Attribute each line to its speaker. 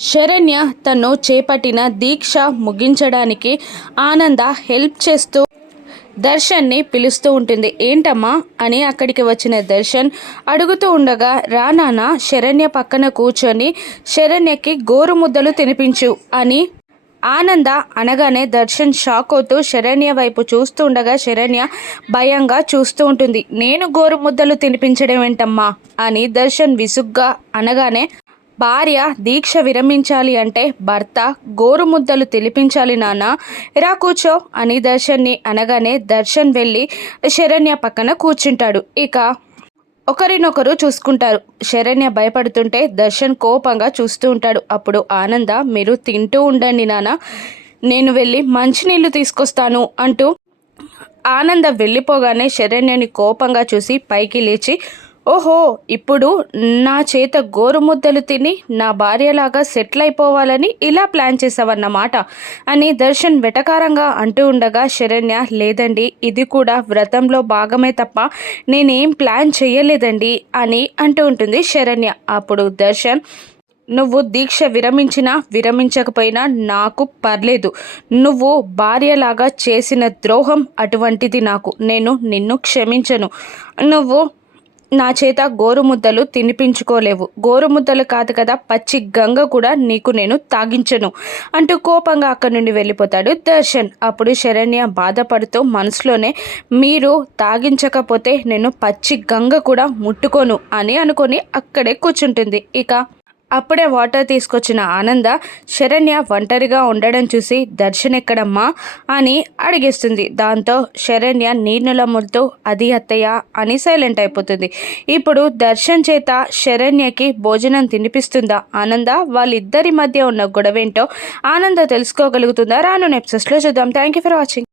Speaker 1: శరణ్య తను చేపట్టిన దీక్ష ముగించడానికి ఆనంద హెల్ప్ చేస్తూ దర్శన్ని పిలుస్తూ ఉంటుంది. ఏంటమ్మా? అని అక్కడికి వచ్చిన దర్శన్ అడుగుతూ ఉండగా రా శరణ్య పక్కన కూర్చొని శరణ్యకి గోరు ముద్దలు తినిపించు అని ఆనంద అనగానే దర్శన్ షాక్ అవుతూ శరణ్య వైపు చూస్తూ ఉండగా శరణ్య భయంగా చూస్తూ ఉంటుంది. నేను గోరు ముద్దలు తినిపించడం ఏంటమ్మా? అని దర్శన్ విసుగ్గా అనగానే భార్య దీక్ష విరమించాలి అంటే భర్త గోరుముద్దలు తిలిపించాలి నాన్న రా కూర్చో అని దర్శన్ని అనగానే దర్శన్ వెళ్ళి శరణ్య పక్కన కూర్చుంటాడు. ఇక ఒకరినొకరు చూసుకుంటారు. శరణ్య భయపడుతుంటే దర్శన్ కోపంగా చూస్తూ ఉంటాడు. అప్పుడు ఆనంద మీరు తింటూ ఉండండి నాన్న నేను వెళ్ళి మంచినీళ్ళు తీసుకొస్తాను అంటూ ఆనంద వెళ్ళిపోగానే శరణ్యని కోపంగా చూసి పైకి లేచి ఓహో ఇప్పుడు నా చేత గోరుముద్దలు తిని నా భార్యలాగా సెటిల్ అయిపోవాలని ఇలా ప్లాన్ చేసావన్నమాట అని దర్శన్ వెటకారంగా అంటూ ఉండగా శరణ్య లేదండి ఇది కూడా వ్రతంలో భాగమే తప్ప నేనేం ప్లాన్ చేయలేదండి అని అంటూ ఉంటుంది శరణ్య. అప్పుడు దర్శన్ నువ్వు దీక్ష విరమించినా విరమించకపోయినా నాకు పర్లేదు. నువ్వు భార్యలాగా చేసిన ద్రోహం అటువంటిది నాకు. నేను నిన్ను క్షమించను. నువ్వు నా చేత గోరుముద్దలు తినిపించుకోలేవు. గోరుముద్దలు కాదు కదా పచ్చి గంగ కూడా నీకు నేను తాగించను. అంటూ కోపంగా అక్కడి నుండి వెళ్ళిపోతాడు దర్శన్. అప్పుడు శరణ్య బాధపడుతూ మనసులోనే మీరు తాగించకపోతే నేను పచ్చి గంగ కూడా ముట్టుకోను అని అనుకొని అక్కడే కూర్చుంటుంది. ఇక అప్పుడే వాటర్ తీసుకొచ్చిన ఆనంద శరణ్య ఒంటరిగా ఉండడం చూసి దర్శన్ ఎక్కడమ్మా అని అడిగేస్తుంది. దాంతో శరణ్య నీర్నులములతో అది అత్తయ్య అని సైలెంట్ అయిపోతుంది. ఇప్పుడు దర్శన్ చేత శరణ్యకి భోజనం తినిపిస్తుందా ఆనంద? వాళ్ళిద్దరి మధ్య ఉన్న గొడవేంటో ఆనంద తెలుసుకోగలుగుతుందా? రాను నెప్సెస్లో చూద్దాం. Thank you for watching